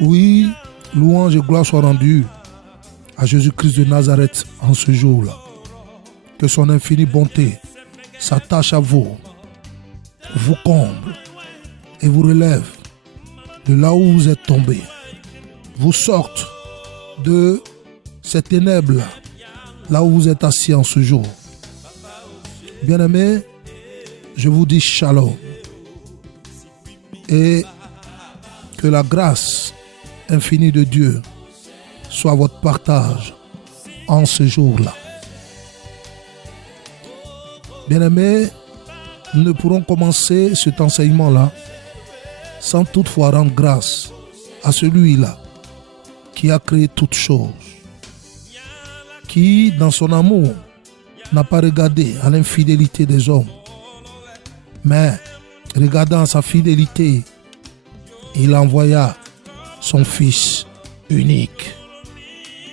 Oui, louange et gloire soient rendues à Jésus-Christ de Nazareth en ce jour-là. Que son infinie bonté s'attache à vous, vous comble et vous relève de là où vous êtes tombé, vous sorte de ces ténèbres là où vous êtes assis en ce jour. Bien-aimés, je vous dis shalom et que la grâce infinie de Dieu soit votre partage en ce jour-là. Bien-aimés, nous ne pourrons commencer cet enseignement-là sans toutefois rendre grâce à celui-là qui a créé toutes choses, qui, dans son amour, n'a pas regardé à l'infidélité des hommes, mais regardant sa fidélité, il envoya son Fils unique,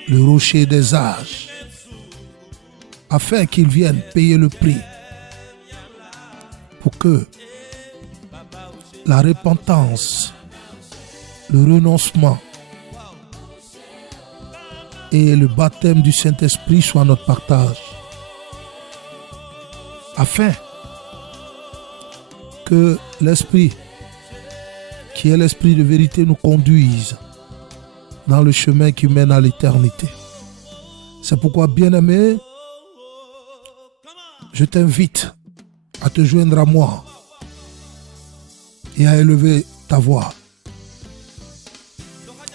le rocher des âges, afin qu'il vienne payer le prix pour que la repentance, le renoncement et le baptême du Saint-Esprit soient notre partage, afin que l'Esprit, qui est l'Esprit de vérité, nous conduise dans le chemin qui mène à l'éternité. C'est pourquoi, bien-aimé, je t'invite à te joindre à moi et à élever ta voix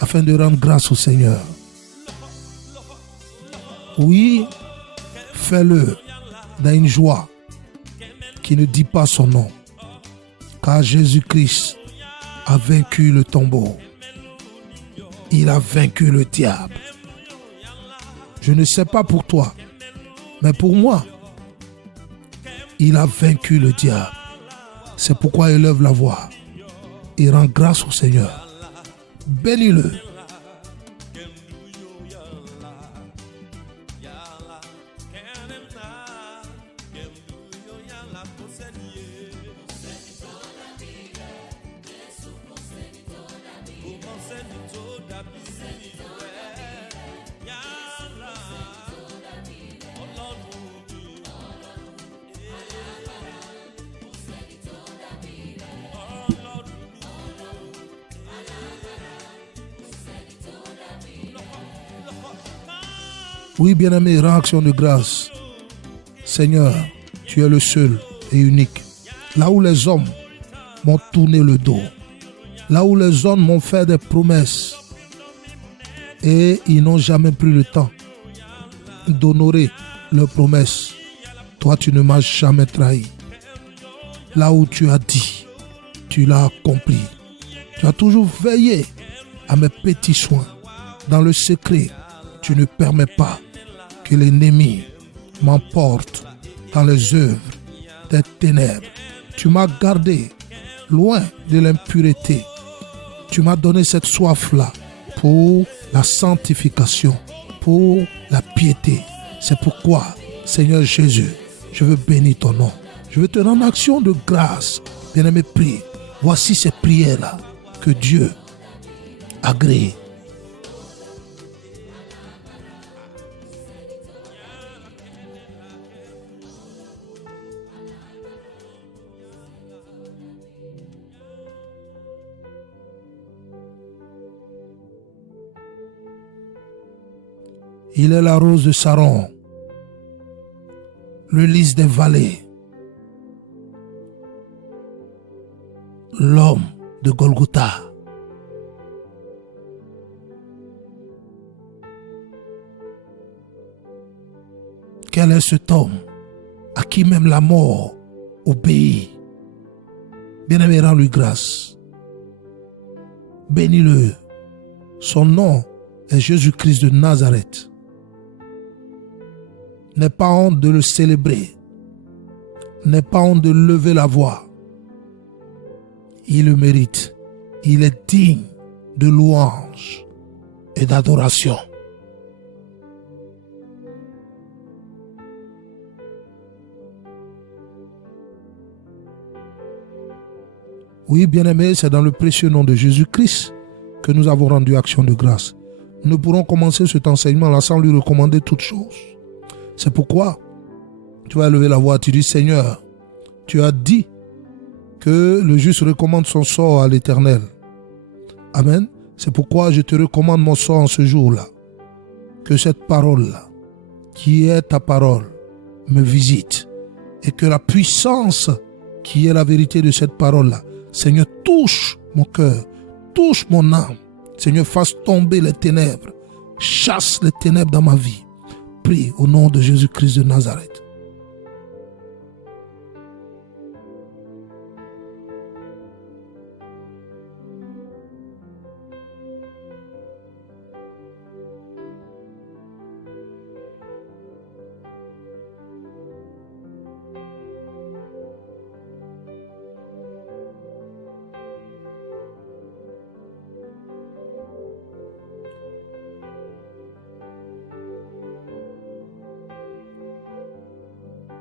afin de rendre grâce au Seigneur. Oui, fais-le dans une joie qui ne dit pas son nom, car Jésus-Christ a vaincu le tombeau. Il a vaincu le diable. Je ne sais pas pour toi, mais pour moi, il a vaincu le diable. C'est pourquoi élève la voix et rend grâce au Seigneur. Bénis-le. Oui, bien-aimé, rends action de grâce. Seigneur, tu es le seul et unique. Là où les hommes m'ont tourné le dos, là où les hommes m'ont fait des promesses et ils n'ont jamais pris le temps d'honorer leurs promesses, toi tu ne m'as jamais trahi. Là où tu as dit, tu l'as accompli. Tu as toujours veillé à mes petits soins. Dans le secret, tu ne permets pas que l'ennemi m'emporte dans les œuvres des ténèbres. Tu m'as gardé loin de l'impureté. Tu m'as donné cette soif-là pour la sanctification, pour la piété. C'est pourquoi, Seigneur Jésus, je veux bénir ton nom. Je veux te rendre action de grâce. Bien-aimé, prie. Voici ces prières-là que Dieu agrée. Il est la rose de Saron, le lys des vallées, l'homme de Golgotha. Quel est cet homme à qui même la mort obéit? Bien-aimé, rends-lui grâce. Bénis-le. Son nom est Jésus-Christ de Nazareth. N'aie pas honte de le célébrer. « N'aie pas honte de lever la voix. Il le mérite. Il est digne de louange et d'adoration. Oui, bien-aimé, c'est dans le précieux nom de Jésus-Christ que nous avons rendu action de grâce. Nous ne pourrons commencer cet enseignement-là sans lui recommander toutes choses. C'est pourquoi tu vas lever la voix, tu dis, Seigneur, tu as dit que le juste recommande son sort à l'Éternel. Amen. C'est pourquoi je te recommande mon sort en ce jour-là. Que cette parole-là, qui est ta parole, me visite. Et que la puissance qui est la vérité de cette parole-là, Seigneur, touche mon cœur, touche mon âme. Seigneur, fasse tomber les ténèbres, chasse les ténèbres dans ma vie. Prie au nom de Jésus-Christ de Nazareth.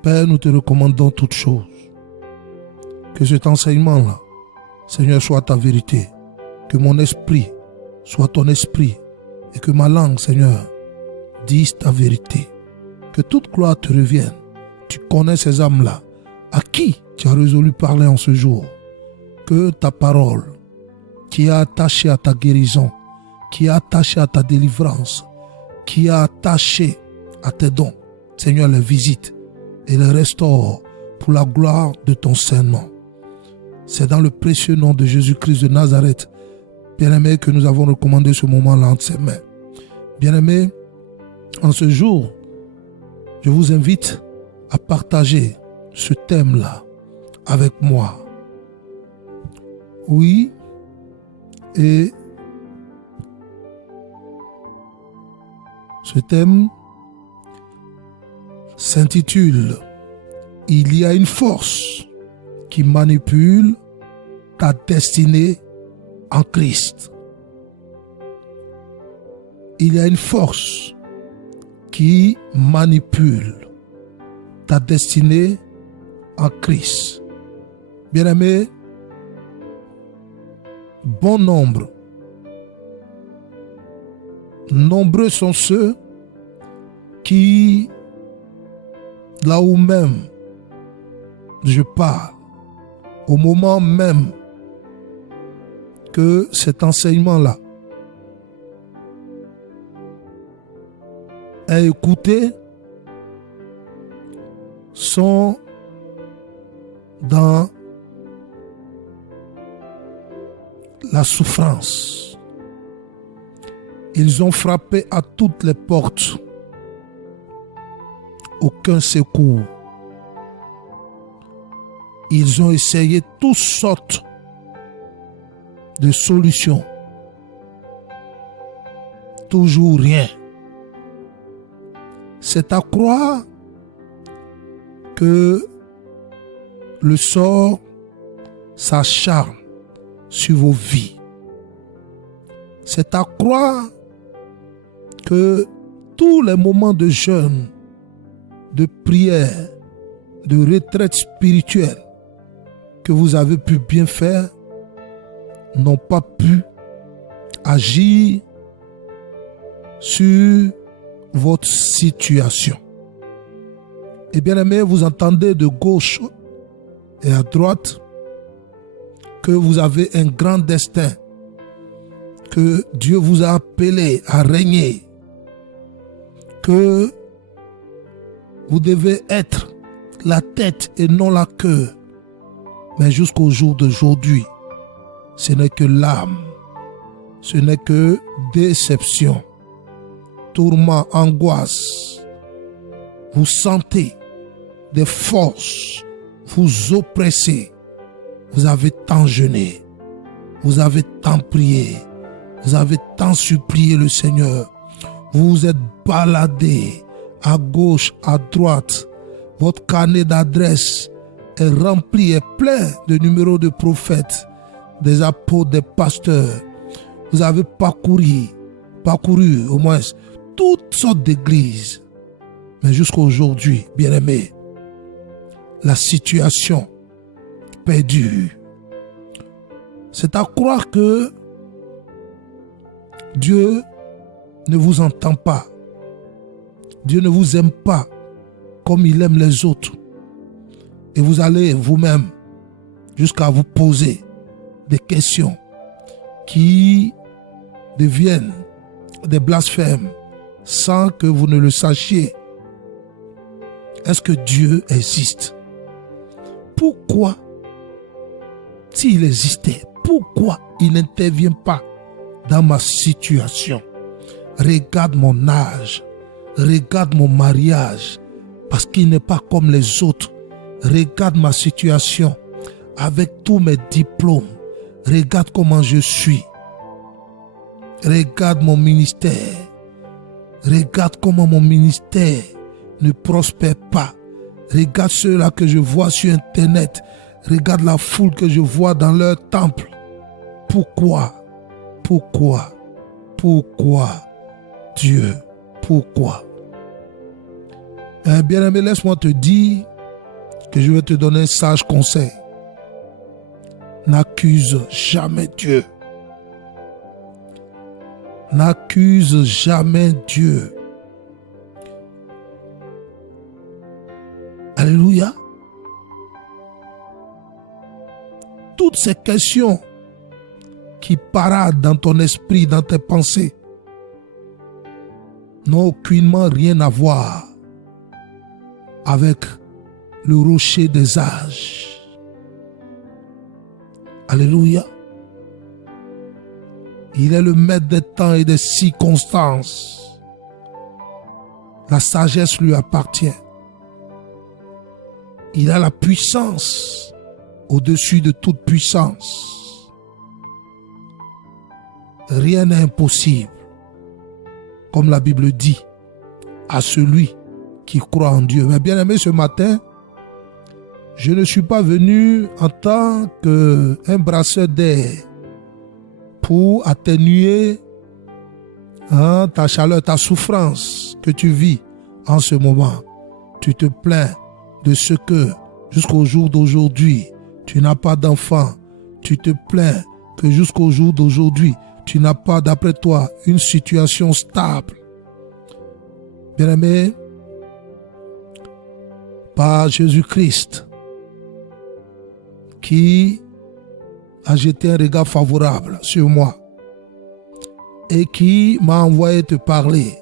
Père, nous te recommandons toutes choses. Que cet enseignement-là, Seigneur, soit ta vérité. Que mon esprit soit ton esprit. Et que ma langue, Seigneur, dise ta vérité. Que toute gloire te revienne. Tu connais ces âmes-là. À qui tu as résolu parler en ce jour. Que ta parole, qui est attachée à ta guérison, qui est attachée à ta délivrance, qui est attachée à tes dons, Seigneur, les visite et les restaure pour la gloire de ton Saint-Nom. C'est dans le précieux nom de Jésus-Christ de Nazareth, bien-aimé, que nous avons recommandé ce moment-là entre ses mains. Bien-aimé, en ce jour, je vous invite à partager ce thème-là avec moi. Oui, et ce thème s'intitule « Il y a une force qui manipule ta destinée en Christ ». Il y a une force qui manipule ta destinée en Christ. Bien-aimé, bon nombre, nombreux sont ceux qui, là où même je parle, au moment même que cet enseignement-là est écouté, sont dans la souffrance. Ils ont frappé à toutes les portes. Aucun secours. Ils ont essayé toutes sortes de solutions. Toujours rien. C'est à croire que le sort s'acharne sur vos vies. C'est à croire que tous les moments de jeûne, de prière, de retraite spirituelle que vous avez pu bien faire n'ont pas pu agir sur votre situation. Et bien aimé, vous entendez de gauche et à droite que vous avez un grand destin, que Dieu vous a appelé à régner, que vous devez être la tête et non la queue. Mais jusqu'au jour d'aujourd'hui, ce n'est que l'âme, ce n'est que déception, tourment, angoisse. Vous sentez des forces vous oppresser. Vous avez tant jeûné, vous avez tant prié, vous avez tant supplié le Seigneur. Vous vous êtes baladé à gauche, à droite. Votre carnet d'adresses est rempli, est plein de numéros de prophètes, des apôtres, des pasteurs. Vous avez parcouru au moins toutes sortes d'églises. Mais jusqu'à aujourd'hui, bien-aimés, la situation perdure. C'est à croire que Dieu ne vous entend pas. Dieu ne vous aime pas comme il aime les autres. Et vous allez vous-même jusqu'à vous poser des questions qui deviennent des blasphèmes sans que vous ne le sachiez. Est-ce que Dieu existe? Pourquoi, s'il existait, pourquoi il n'intervient pas dans ma situation? Regarde mon âge, regarde mon mariage, parce qu'il n'est pas comme les autres. Regarde ma situation avec tous mes diplômes. Regarde comment je suis. Regarde mon ministère. Regarde comment mon ministère ne prospère pas. Regarde ceux-là que je vois sur Internet. Regarde la foule que je vois dans leur temple. Pourquoi Dieu? Pourquoi? Bien-aimé, laisse-moi te dire que je vais te donner un sage conseil. N'accuse jamais Dieu. N'accuse jamais Dieu. Alléluia. Toutes ces questions qui paradent dans ton esprit, dans tes pensées, n'ont aucunement rien à voir avec le rocher des âges. Alléluia. Il est le maître des temps et des circonstances. La sagesse lui appartient. Il a la puissance au-dessus de toute puissance. Rien n'est impossible, comme la Bible dit, à celui qui croit en Dieu. Mais bien aimé, ce matin, je ne suis pas venu en tant qu'un brasseur d'air pour atténuer ta chaleur, ta souffrance que tu vis en ce moment. Tu te plains de ce que, jusqu'au jour d'aujourd'hui, tu n'as pas d'enfant. Tu te plains que jusqu'au jour d'aujourd'hui, tu n'as pas, d'après toi, une situation stable. Bien-aimé, par Jésus-Christ, qui a jeté un regard favorable sur moi et qui m'a envoyé te parler,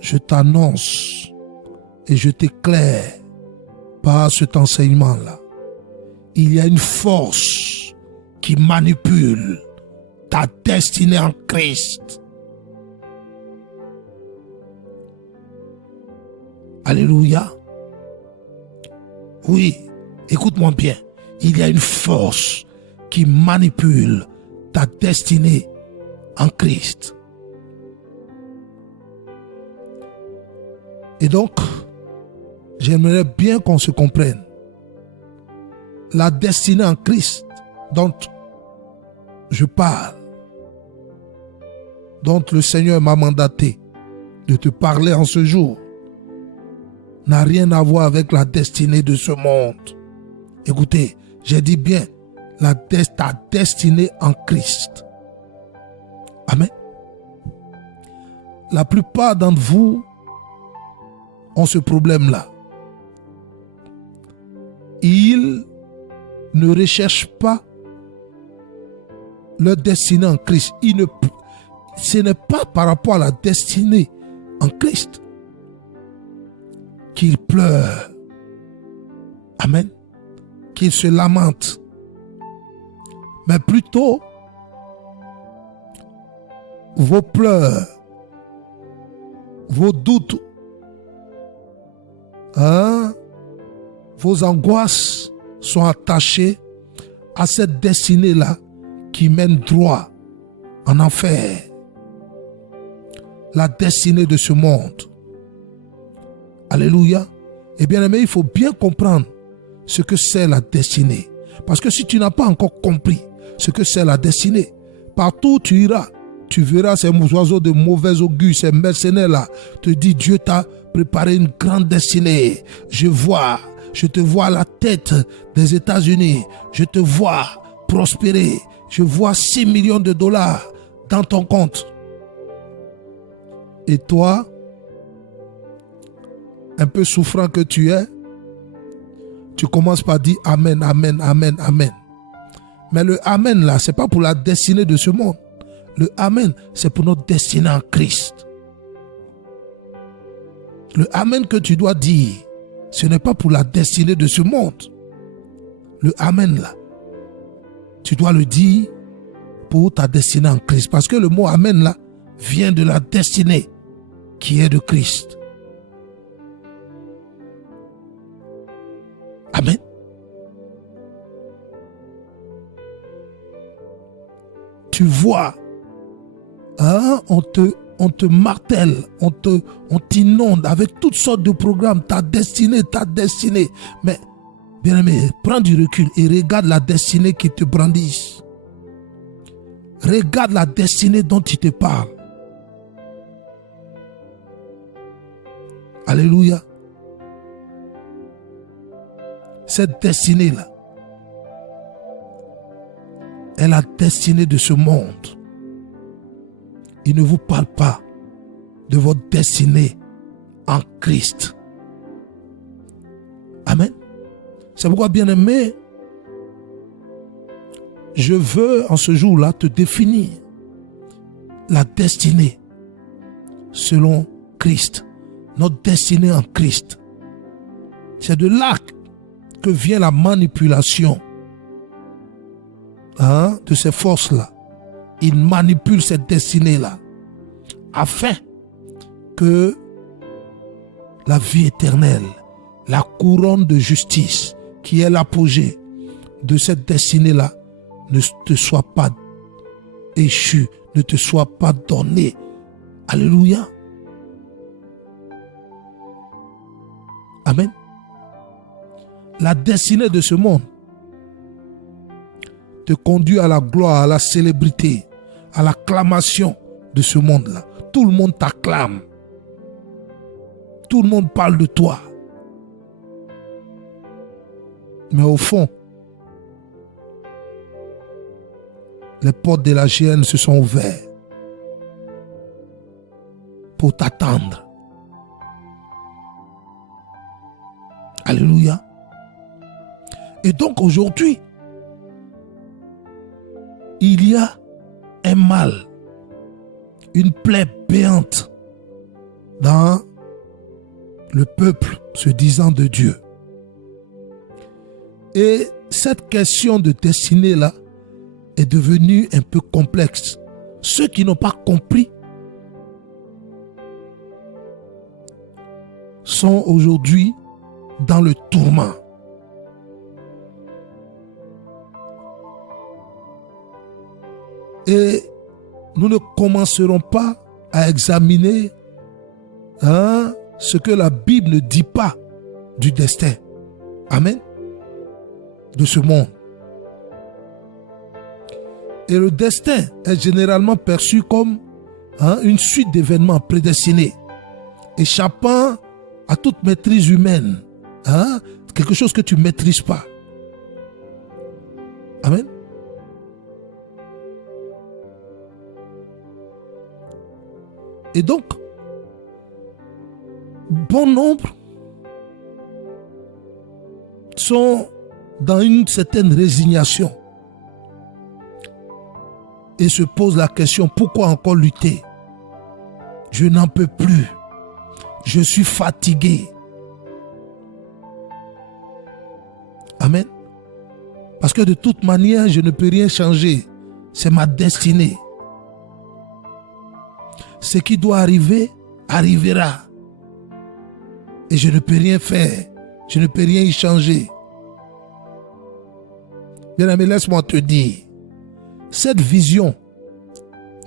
je t'annonce et je t'éclaire par cet enseignement-là. Il y a une force qui manipule ta destinée en Christ. Alléluia. Oui, écoute-moi bien. Il y a une force qui manipule ta destinée en Christ. Et donc, j'aimerais bien qu'on se comprenne. La destinée en Christ dont je parle, dont le Seigneur m'a mandaté de te parler en ce jour, n'a rien à voir avec la destinée de ce monde. Écoutez, j'ai dit bien, ta destinée en Christ. Amen. La plupart d'entre vous ont ce problème-là. Ils ne recherchent pas leur destinée en Christ. Ce n'est pas par rapport à la destinée en Christ qu'ils pleurent. Amen. Qu'ils se lamentent. Mais plutôt, vos pleurs, vos doutes, vos angoisses sont attachées à cette destinée-là qui mène droit en enfer. La destinée de ce monde. Alléluia. Et bien aimé, il faut bien comprendre ce que c'est la destinée. Parce que si tu n'as pas encore compris ce que c'est la destinée, partout où tu iras, tu verras ces oiseaux de mauvais augure, ces mercenaires-là, te disent Dieu t'a préparé une grande destinée. Je te vois à la tête des États-Unis. Je te vois prospérer. Je vois 6 millions de dollars dans ton compte. Et toi, un peu souffrant que tu es, tu commences par dire Amen, Amen, Amen, Amen. Mais le Amen là, ce n'est pas pour la destinée de ce monde. Le Amen, c'est pour notre destinée en Christ. Le Amen que tu dois dire, ce n'est pas pour la destinée de ce monde. Le Amen là, tu dois le dire pour ta destinée en Christ. Parce que le mot Amen là, vient de la destinée qui est de Christ. Amen. Tu vois, hein, on te martèle, on t'inonde avec toutes sortes de programmes, ta destinée. Mais, bien aimé, prends du recul et regarde la destinée qui te brandissent. Regarde la destinée dont il te parle. Alléluia. Cette destinée-là est la destinée de ce monde. Il ne vous parle pas de votre destinée en Christ. Amen. C'est pourquoi, bien-aimé, je veux en ce jour-là te définir la destinée selon Christ. Notre destinée en Christ. C'est de là que vient la manipulation de ces forces-là. Ils manipulent cette destinée-là afin que la vie éternelle, la couronne de justice qui est l'apogée de cette destinée-là ne te soit pas échue, ne te soit pas donnée. Alléluia. Amen. La destinée de ce monde te conduit à la gloire, à la célébrité, à l'acclamation de ce monde-là. Tout le monde t'acclame. Tout le monde parle de toi. Mais au fond, les portes de la géhenne se sont ouvertes pour t'attendre. Alléluia. Et donc aujourd'hui, il y a un mal, une plaie béante dans le peuple se disant de Dieu. Et cette question de destinée-là est devenue un peu complexe. Ceux qui n'ont pas compris sont aujourd'hui dans le tourment. Et nous ne commencerons pas à examiner ce que la Bible ne dit pas du destin. Amen. De ce monde. Et le destin est généralement perçu comme une suite d'événements prédestinés, échappant à toute maîtrise humaine. Quelque chose que tu ne maîtrises pas. Amen. Et donc, bon nombre sont dans une certaine résignation et se posent la question, pourquoi encore lutter? Je n'en peux plus. Je suis fatigué. Amen. Parce que de toute manière, je ne peux rien changer. C'est ma destinée. Ce qui doit arriver, arrivera. Et je ne peux rien faire. Je ne peux rien y changer. Bien-aimé, laisse-moi te dire, cette vision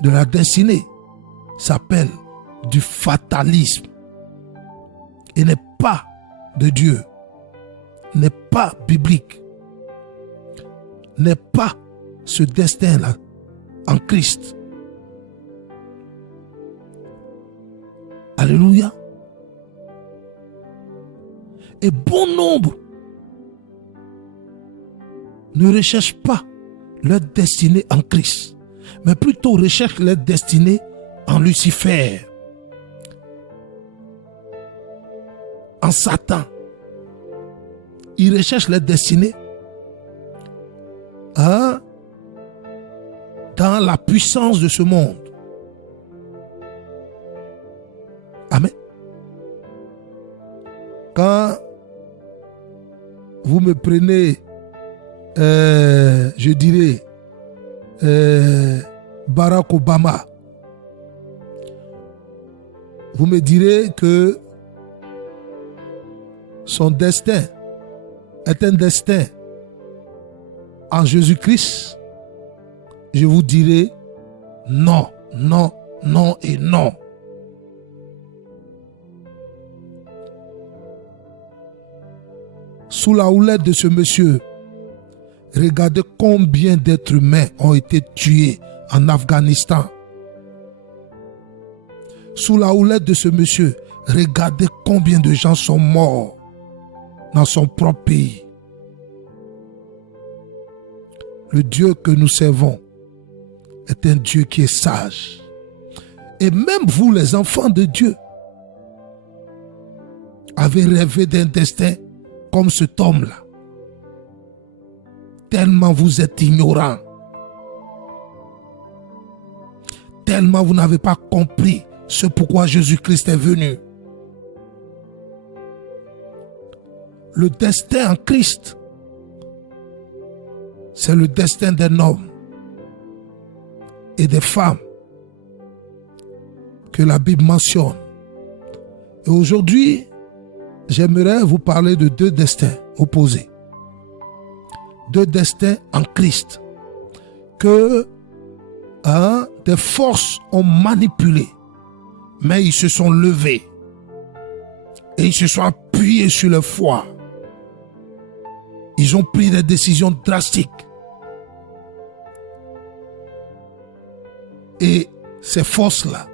de la destinée s'appelle du fatalisme et n'est pas de Dieu, n'est pas biblique, n'est pas ce destin-là en Christ. Alléluia. Et bon nombre ne recherchent pas leur destinée en Christ. mais plutôt recherchent leur destinée en Lucifer, en Satan. Ils recherchent leur destinée dans la puissance de ce monde. Amen. Quand vous me prenez, je dirais, Barack Obama, vous me direz que son destin est un destin en Jésus-Christ. Je vous dirai non, non, non et non. Sous la houlette de ce monsieur, regardez combien d'êtres humains ont été tués en Afghanistan. Sous la houlette de ce monsieur, regardez combien de gens sont morts dans son propre pays. Le Dieu que nous servons est un Dieu qui est sage. Et même vous, les enfants de Dieu, avez rêvé d'un destin comme cet homme-là. Tellement vous êtes ignorants. Tellement vous n'avez pas compris ce pourquoi Jésus-Christ est venu. Le destin en Christ, c'est le destin d'un homme et des femmes que la Bible mentionne. Et aujourd'hui, j'aimerais vous parler de deux destins opposés. Deux destins en Christ que des forces ont manipulé, mais ils se sont levés et ils se sont appuyés sur le foi. Ils ont pris des décisions drastiques. Et ces forces-là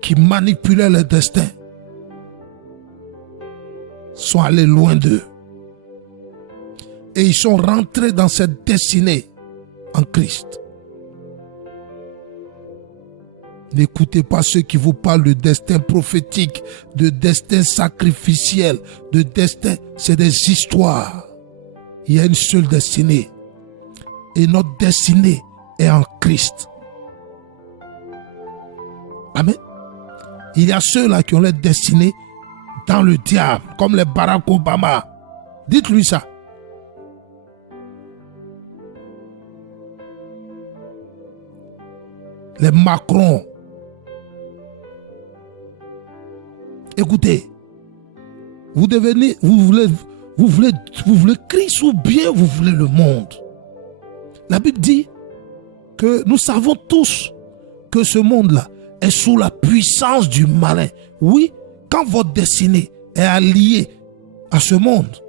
qui manipulaient le destin sont allées loin d'eux. Et ils sont rentrés dans cette destinée en Christ. N'écoutez pas ceux qui vous parlent de destin prophétique, de destin sacrificiel, de destin, c'est des histoires. Il y a une seule destinée. Et notre destinée est en Christ. Amen. Il y a ceux-là qui ont leur destinée dans le diable, comme les Barack Obama. Dites-lui ça. Les Macron. Écoutez, vous voulez Christ ou bien vous voulez le monde. La Bible dit que nous savons tous que ce monde-là est sous la puissance du malin. Oui, quand votre destinée est alliée à ce monde,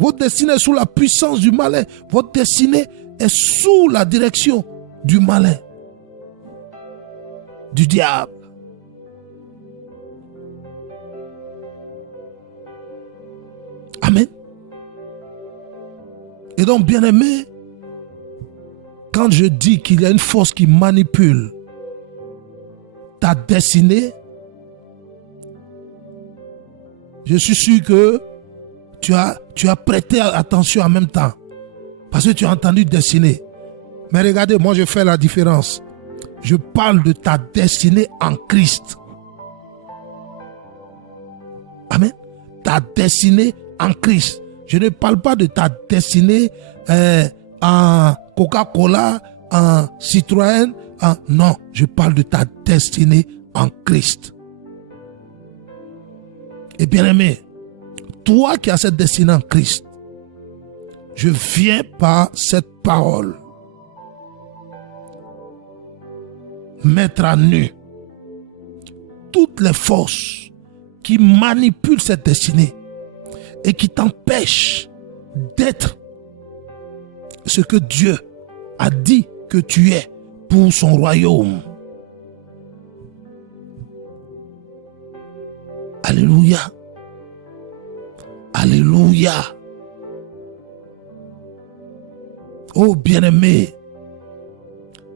votre destinée est sous la puissance du malin. Votre destinée est sous la direction du malin, du diable. Amen. Et donc, bien-aimé, quand je dis qu'il y a une force qui manipule ta destinée, je suis sûr que tu as prêté attention en même temps. Parce que tu as entendu destinée. Mais regardez, moi je fais la différence. Je parle de ta destinée en Christ. Amen. Ta destinée en Christ. Je ne parle pas de ta destinée en Coca-Cola, en Citroën. Non, je parle de ta destinée en Christ. Et bien aimé, toi qui as cette destinée en Christ, je viens par cette parole mettre à nu toutes les forces qui manipulent cette destinée et qui t'empêchent d'être ce que Dieu a dit que tu es pour son royaume. Alléluia.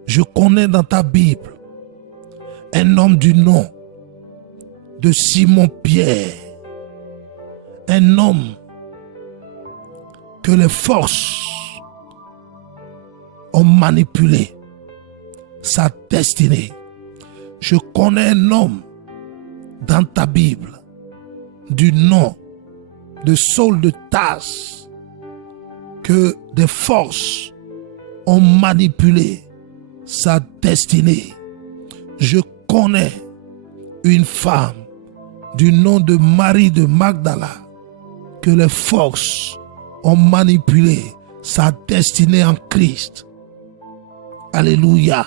Je connais dans ta Bible un homme du nom de Simon-Pierre, un homme que les forces ont manipulé sa destinée. Je connais un homme dans ta Bible du nom de Saul de Tarse que des forces ont manipulé sa destinée. Je connais une femme du nom de Marie de Magdala que les forces ont manipulé sa destinée en Christ. Alléluia.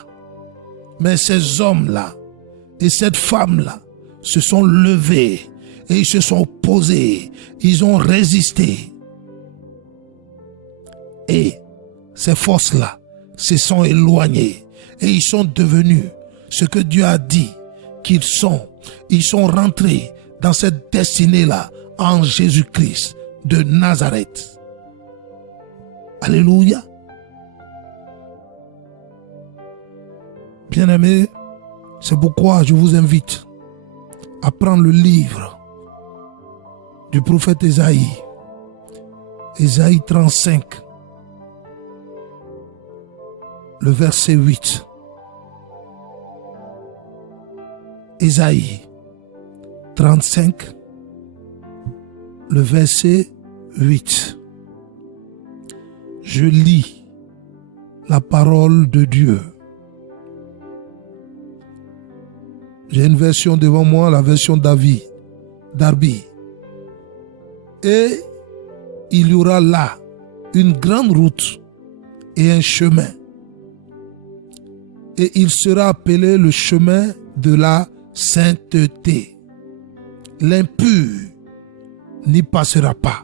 Mais ces hommes-là et cette femme-là se sont levés et ils se sont opposés. Ils ont résisté. Et ces forces-là se sont éloignées et ils sont devenus ce que Dieu a dit qu'ils sont. Ils sont rentrés dans cette destinée-là en Jésus-Christ de Nazareth. Alléluia. Bien-aimés, c'est pourquoi je vous invite à prendre le livre du prophète Ésaïe, Ésaïe 35, le verset 8. Ésaïe 35, le verset 8. Je lis la parole de Dieu. J'ai une version devant moi, la version Darby. Et il y aura là une grande route et un chemin. Et il sera appelé le chemin de la sainteté. L'impur n'y passera pas,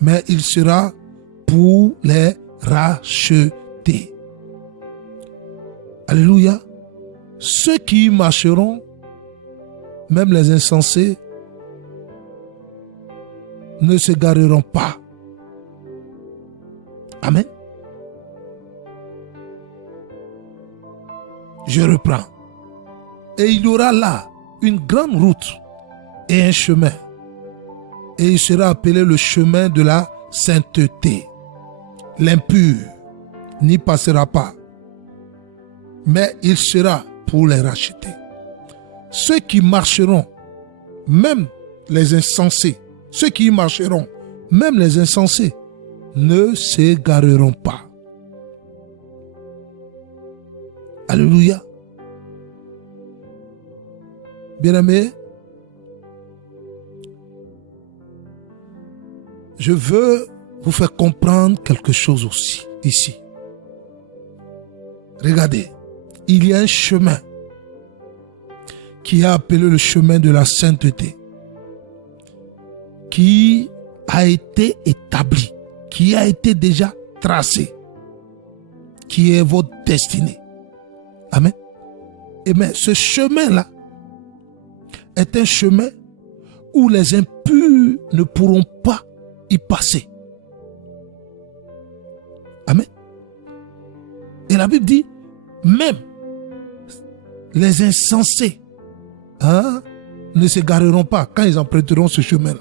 mais il sera pour les racheter. Alléluia. Ceux qui y marcheront, même les insensés, ne se gareront pas. Amen. Je reprends. Et il y aura là une grande route et un chemin. Et il sera appelé le chemin de la sainteté. L'impur n'y passera pas, mais il sera pour les racheter. Ceux qui marcheront, même les insensés, ceux qui y marcheront, même les insensés, ne s'égareront pas. Alléluia. Bien-aimés, je veux vous faire comprendre quelque chose aussi ici. Regardez, il y a un chemin qui est appelé le chemin de la sainteté, qui a été établi, qui a été déjà tracé, qui est votre destinée. Amen. Et mais ce chemin-là est un chemin où les impurs ne pourront pas y passer. Amen. Et la Bible dit, même les insensés ne s'égareront pas quand ils emprunteront ce chemin-là.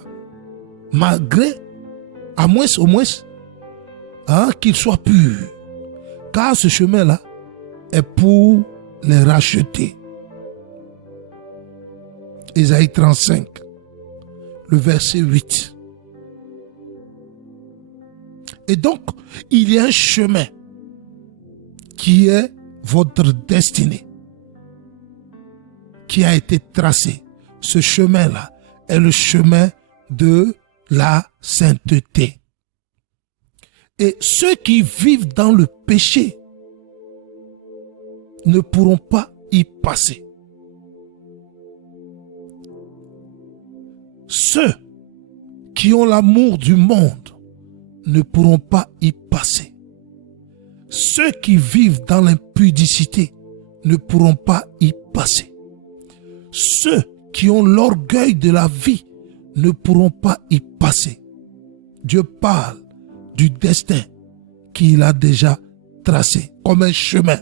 Malgré, au moins, qu'ils soient purs. Car ce chemin-là est pour les racheter. Ésaïe 35, le verset 8. Et donc, il y a un chemin qui est votre destinée, qui a été tracé. Ce chemin-là est le chemin de la sainteté. Et ceux qui vivent dans le péché ne pourront pas y passer. Ceux qui ont l'amour du monde ne pourront pas y passer. Ceux qui vivent dans l'impudicité ne pourront pas y passer. Ceux qui ont l'orgueil de la vie ne pourront pas y passer. Dieu parle du destin qu'il a déjà tracé. comme un chemin.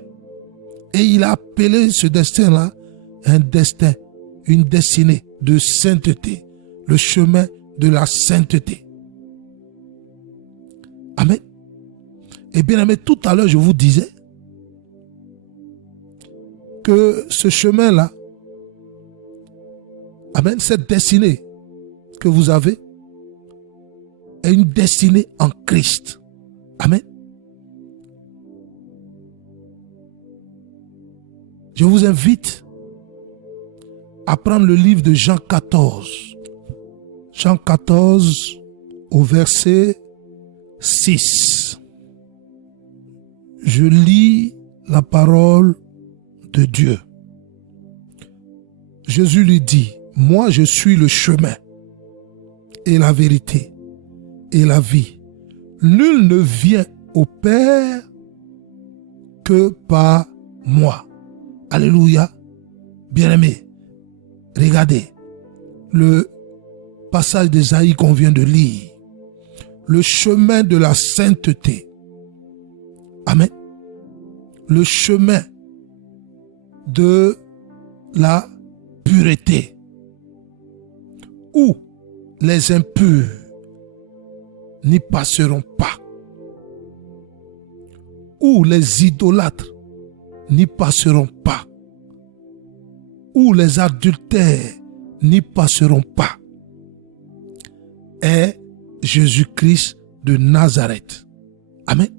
Et il a appelé ce destin-là un destin, une destinée de sainteté, le chemin de la sainteté. Amen. Et bien aimé, tout à l'heure je vous disais que ce chemin-là, amen, cette destinée que vous avez est une destinée en Christ. Amen. Je vous invite à prendre le livre de Jean 14. Jean 14 au verset 6. Je lis la parole de Dieu. Jésus lui dit, moi je suis le chemin et la vérité et la vie. Nul ne vient au Père que par moi. Alléluia. Bien-aimés, regardez le passage d'Ésaïe qu'on vient de lire. Le chemin de la sainteté. Amen. Le chemin de la pureté. Où les impurs n'y passeront pas. Où les idolâtres n'y passeront pas. Où les adultères n'y passeront pas. Est Jésus-Christ de Nazareth. Amen.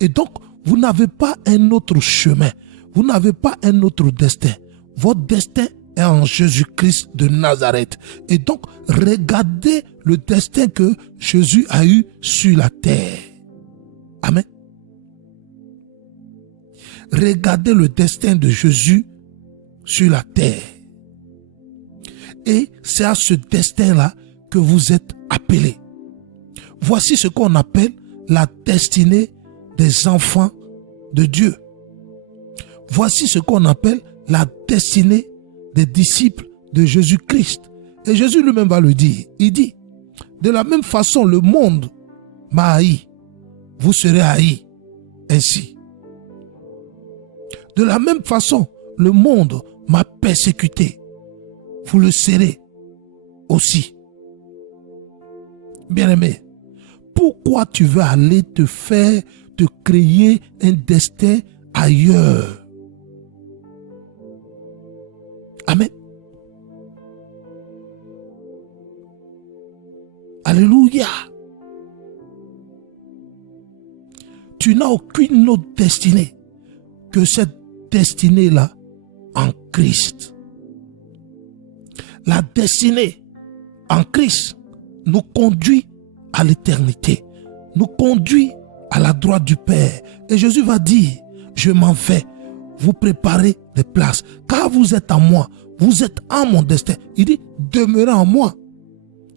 Et donc, vous n'avez pas un autre chemin. Vous n'avez pas un autre destin. Votre destin est en Jésus-Christ de Nazareth. Et donc, regardez le destin que Jésus a eu sur la terre. Amen. Regardez le destin de Jésus sur la terre. Et c'est à ce destin-là que vous êtes appelés. Voici ce qu'on appelle la destinée des enfants de Dieu. Voici ce qu'on appelle la destinée des disciples de Jésus-Christ. Et Jésus lui-même va le dire. Il dit, de la même façon, le monde m'a haï. Vous serez haïs ainsi. De la même façon, le monde m'a persécuté. Vous le serez aussi. Bien-aimé, pourquoi tu veux aller te créer un destin ailleurs? Amen. Alléluia. Tu n'as aucune autre destinée que cette destinée-là en Christ. La destinée en Christ nous conduit à l'éternité, nous conduit à la droite du Père. Et Jésus va dire, je m'en vais vous préparer des places, car vous êtes en moi, vous êtes en mon destin. Il dit, demeurez en moi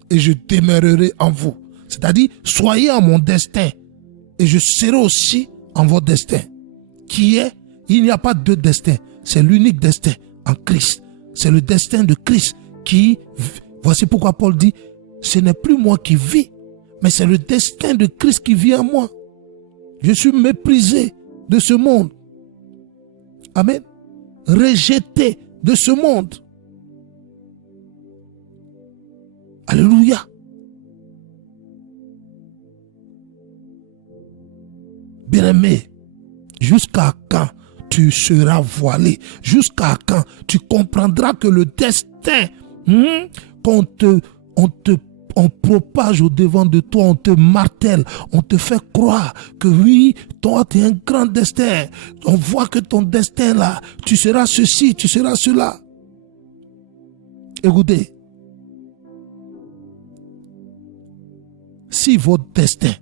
et je demeurerai en vous. C'est-à-dire, soyez en mon destin et je serai aussi en votre destin. Qui est, il n'y a pas deux destins, c'est l'unique destin en Christ. C'est le destin de Christ qui, voici pourquoi Paul dit, ce n'est plus moi qui vis, mais c'est le destin de Christ qui vit en moi. Je suis méprisé de ce monde. Amen. Rejeté de ce monde. Alléluia. Bien-aimé, jusqu'à quand tu seras voilé? Jusqu'à quand tu comprendras que le destin on propage au devant de toi, on te martèle, on te fait croire que oui, toi tu es un grand destin. On voit que ton destin là, tu seras ceci, tu seras cela. Écoutez, si votre destin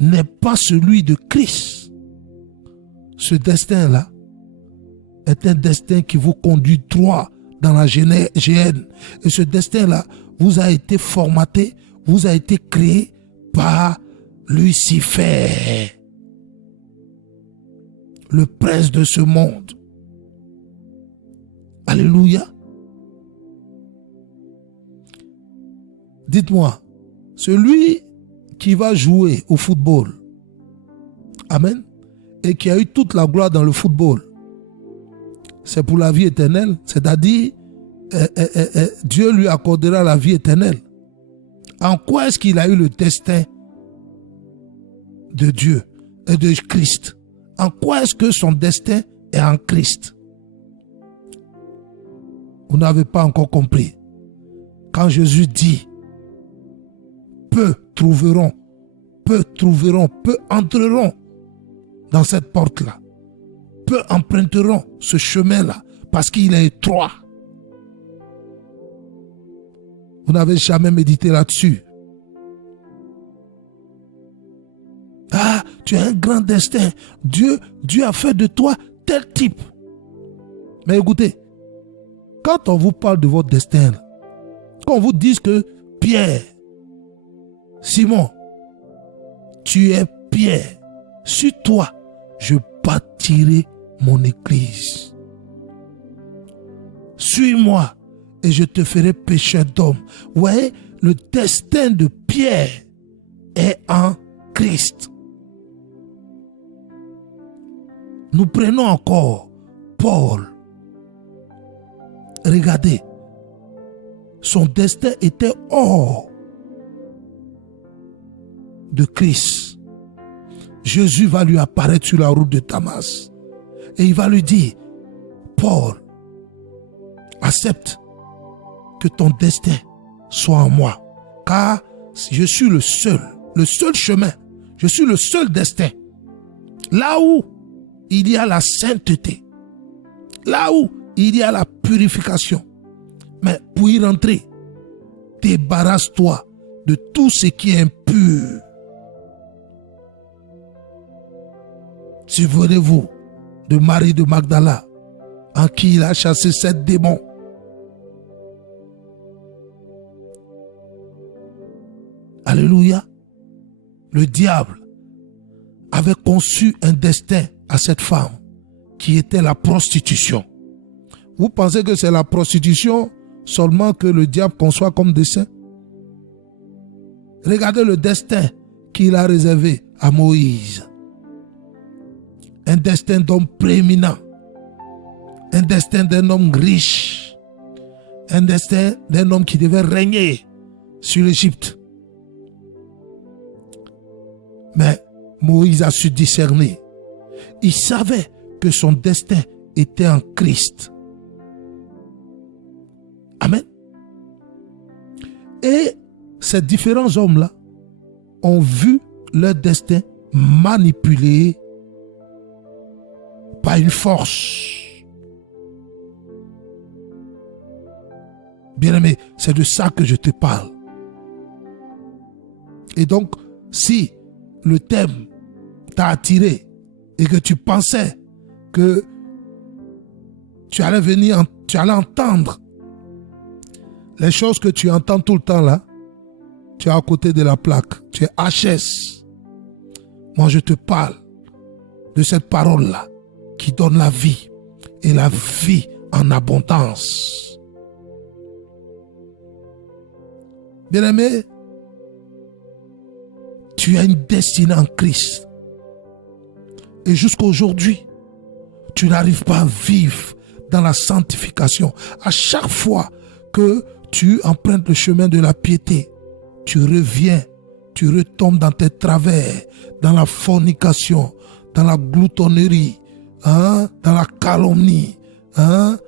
n'est pas celui de Christ, ce destin-là est un destin qui vous conduit droit dans la géhenne. Et ce destin-là vous a été formaté, vous a été créé par Lucifer, le prince de ce monde. Alléluia. Dites-moi, celui qui va jouer au football, Amen. Et qui a eu toute la gloire dans le football. C'est pour la vie éternelle. C'est-à-dire, Dieu lui accordera la vie éternelle. En quoi est-ce qu'il a eu le destin de Dieu et de Christ? En quoi est-ce que son destin est en Christ? Vous n'avez pas encore compris. Quand Jésus dit, peu trouveront, peu entreront dans cette porte-là. Peu emprunteront ce chemin-là parce qu'il est étroit. Vous n'avez jamais médité là-dessus. Ah, tu as un grand destin. Dieu a fait de toi tel type. Mais écoutez, quand on vous parle de votre destin, quand on vous dit que Pierre, Simon, tu es Pierre, sur toi, je bâtirai mon église. Suis-moi et je te ferai pécheur d'hommes. Vous voyez, le destin de Pierre est en Christ. Nous prenons encore Paul. Regardez, son destin était hors de Christ. Jésus va lui apparaître sur la route de Damas et il va lui dire, Paul, accepte que ton destin soit en moi, car je suis le seul chemin, je suis le seul destin. Là où il y a la sainteté, là où il y a la purification, mais pour y rentrer, débarrasse-toi de tout ce qui est impur. Souvenez-vous de Marie de Magdala, en qui il a chassé 7 démons. Alléluia. Le diable avait conçu un destin à cette femme qui était la prostitution. Vous pensez que c'est la prostitution seulement que le diable conçoit comme destin? Regardez le destin qu'il a réservé à Moïse. Un destin d'homme prééminent. Un destin d'un homme riche. Un destin d'un homme qui devait régner sur l'Égypte. Mais Moïse a su discerner. Il savait que son destin était en Christ. Amen. Et ces différents hommes-là ont vu leur destin manipulé par une force. Bien-aimé, c'est de ça que je te parle. Et donc, si le thème t'a attiré et que tu pensais que tu allais entendre les choses que tu entends tout le temps là, tu es à côté de la plaque, tu es HS. Moi, je te parle de cette parole-là qui donne la vie et la vie en abondance. Bien-aimé, tu as une destinée en Christ. Et jusqu'à aujourd'hui, tu n'arrives pas à vivre dans la sanctification. À chaque fois que tu empruntes le chemin de la piété, tu reviens, tu retombes dans tes travers, dans la fornication, dans la gloutonnerie, dans la calomnie, dans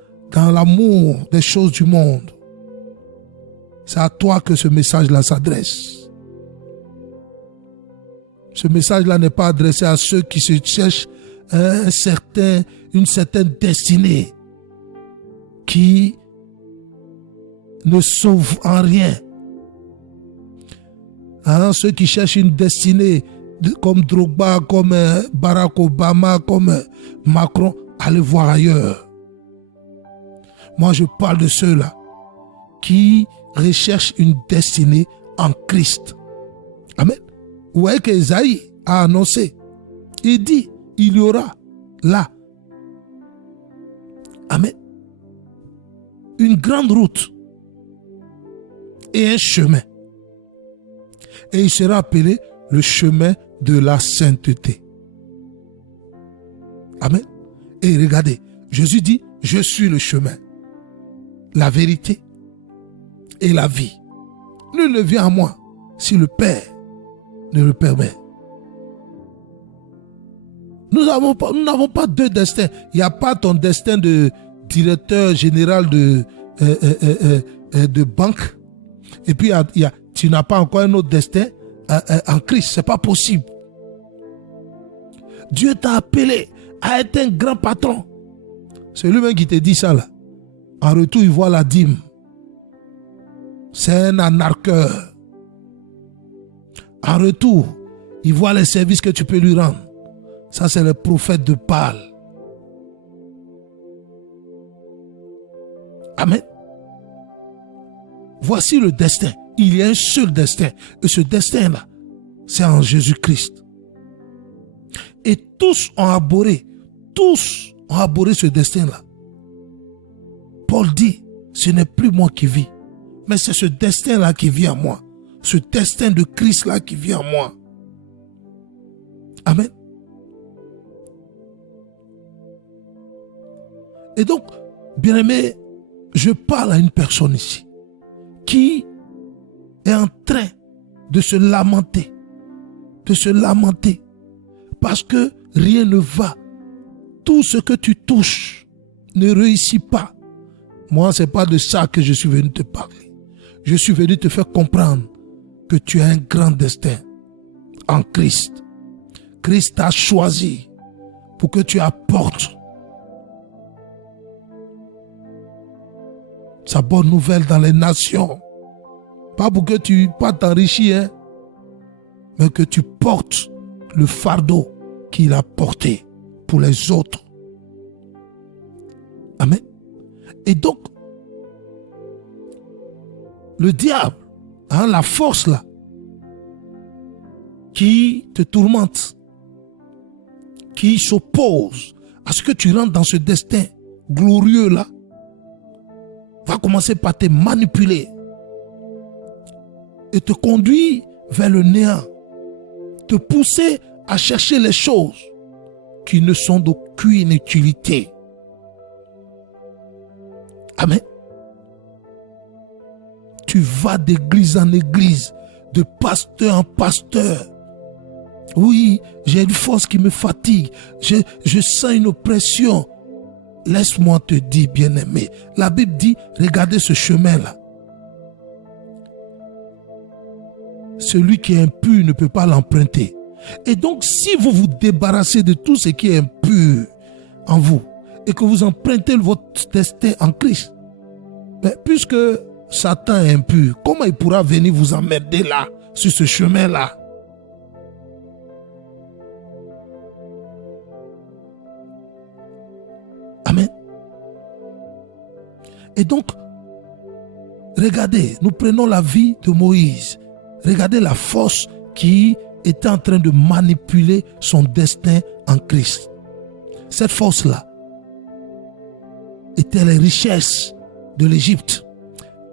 l'amour des choses du monde. C'est à toi que ce message-là s'adresse. Ce message-là n'est pas adressé à ceux qui se cherchent une certaine destinée qui ne sauve en rien. Ceux qui cherchent une destinée comme Drogba, comme Barack Obama, comme Macron, allez voir ailleurs. Moi, je parle de ceux-là qui recherchent une destinée en Christ. Amen. Vous voyez qu'Ésaïe a annoncé. Il dit, il y aura là. Amen. Une grande route et un chemin. Et il sera appelé le chemin de la sainteté. Amen. Et regardez, Jésus dit, je suis le chemin, la vérité et la vie. Nul ne vient à moi si le Père ne le permet. Nous n'avons pas deux destins. Il n'y a pas ton destin de directeur général de banque. Et puis, tu n'as pas encore un autre destin en Christ. Ce n'est pas possible. Dieu t'a appelé à être un grand patron. C'est lui-même qui te dit ça là. En retour, il voit la dîme. C'est un anarcheur. En retour, il voit les services que tu peux lui rendre. Ça, c'est le prophète de Baal. Amen. Voici le destin. Il y a un seul destin. Et ce destin-là, c'est en Jésus-Christ. Et tous ont abhorré ce destin-là. Paul dit, ce n'est plus moi qui vis, mais c'est ce destin-là qui vit en moi. Ce destin de Christ-là qui vit en moi. Amen. Et donc, bien-aimé, je parle à une personne ici qui est en train de se lamenter, parce que rien ne va. Tout ce que tu touches ne réussit pas. Moi, ce n'est pas de ça que je suis venu te parler. Je suis venu te faire comprendre que tu as un grand destin en Christ. Christ t'a choisi pour que tu apportes sa bonne nouvelle dans les nations. Pas pour que tu pas t'enrichir, mais que tu portes le fardeau qu'il a porté pour les autres. Amen. Et donc, le diable, la force là, qui te tourmente, qui s'oppose à ce que tu rentres dans ce destin glorieux là, va commencer par te manipuler et te conduire vers le néant, te pousser à chercher les choses qui ne sont d'aucune utilité. Amen. Tu vas d'église en église, de pasteur en pasteur. Oui, j'ai une force qui me fatigue. Je sens une oppression. Laisse-moi te dire, bien-aimé. La Bible dit, regardez ce chemin-là. Celui qui est impur ne peut pas l'emprunter. Et donc, si vous vous débarrassez de tout ce qui est impur en vous et que vous empruntez votre destin en Christ, puisque Satan est impur, comment il pourra venir vous emmerder là, sur ce chemin-là? Amen. Et donc, regardez, nous prenons la vie de Moïse. Regardez la force qui était en train de manipuler son destin en Christ. Cette force-là était les richesses de l'Égypte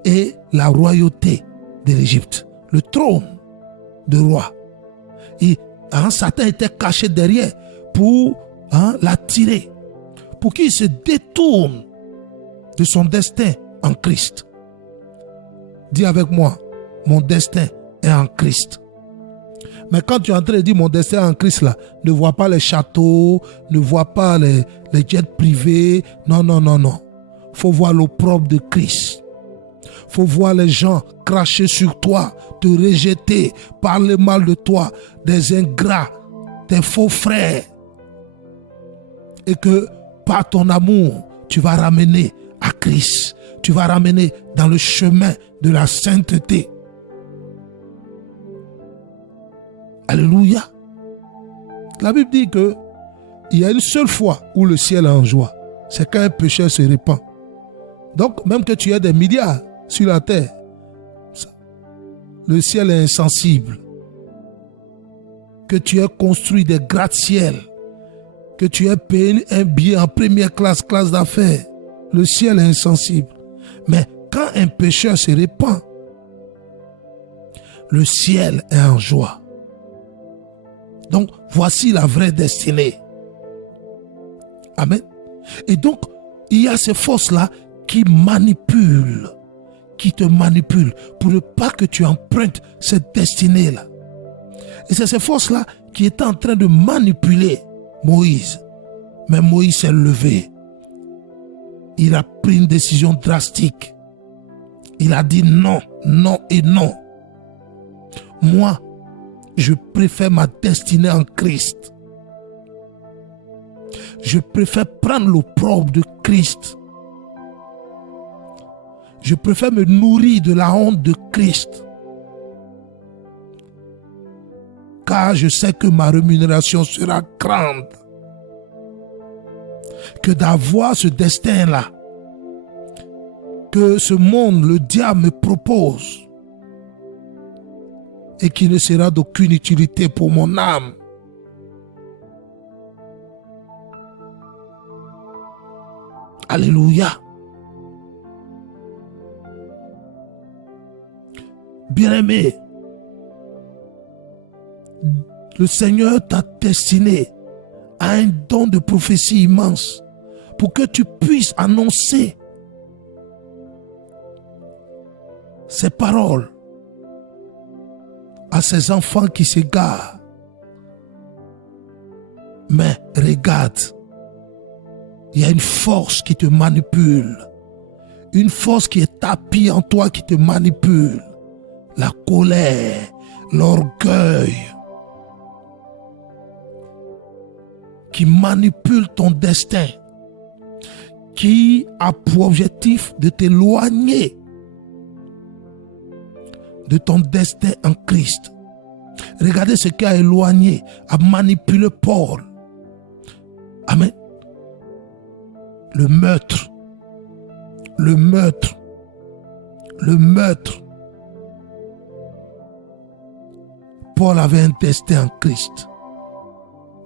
et la royauté de l'Égypte, le trône de roi. Et Satan était caché derrière pour l'attirer, pour qu'il se détourne de son destin en Christ. Dis avec moi, mon destin est en Christ. Mais quand tu es en train de dire mon destin est en Christ là, ne vois pas les châteaux, ne vois pas les jets privés. Non. Faut voir l'opprobre de Christ. Faut voir les gens cracher sur toi, te rejeter, parler mal de toi, des ingrats, des faux frères. Et que par ton amour, tu vas ramener à Christ. Tu vas ramener dans le chemin de la sainteté. Alléluia. La Bible dit que il y a une seule fois où le ciel est en joie. C'est quand un pécheur se répand. Donc, même que tu aies des milliards sur la terre, le ciel est insensible. Que tu aies construit des gratte-ciel, que tu aies payé un billet en première classe, classe d'affaires, le ciel est insensible. Mais quand un pécheur se répand, le ciel est en joie. Donc, voici la vraie destinée. Amen. Et donc, il y a ces forces-là qui manipulent, qui te manipulent pour ne pas que tu empruntes cette destinée-là. Et c'est ces forces-là qui étaient en train de manipuler Moïse. Mais Moïse s'est levé. Il a pris une décision drastique. Il a dit non, non et non. Moi, je préfère ma destinée en Christ. Je préfère prendre l'opprobre de Christ. Je préfère me nourrir de la honte de Christ. Car je sais que ma rémunération sera grande. Que d'avoir ce destin-là, que ce monde, le diable me propose, et qui ne sera d'aucune utilité pour mon âme. Alléluia. Bien-aimé, le Seigneur t'a destiné à un don de prophétie immense pour que tu puisses annoncer ces paroles à ces enfants qui s'égarent. Mais regarde, il y a une force qui te manipule, une force qui est tapie en toi, qui te manipule. La colère, l'orgueil, qui manipule ton destin, qui a pour objectif de t'éloigner de ton destin en Christ. Regardez ce qui a éloigné, a manipulé Paul. Amen. Le meurtre. Le meurtre. Le meurtre. Paul avait un destin en Christ.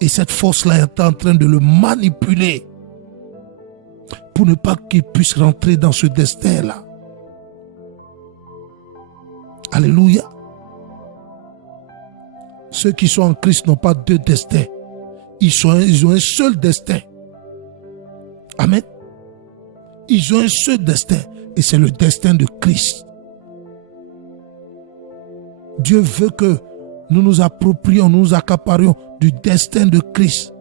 Et cette force-là est en train de le manipuler pour ne pas qu'il puisse rentrer dans ce destin-là. Alléluia. Ceux qui sont en Christ n'ont pas deux destins. Ils ont un seul destin. Amen. Ils ont un seul destin. Et c'est le destin de Christ. Dieu veut que nous nous approprions, nous nous accaparions du destin de Christ.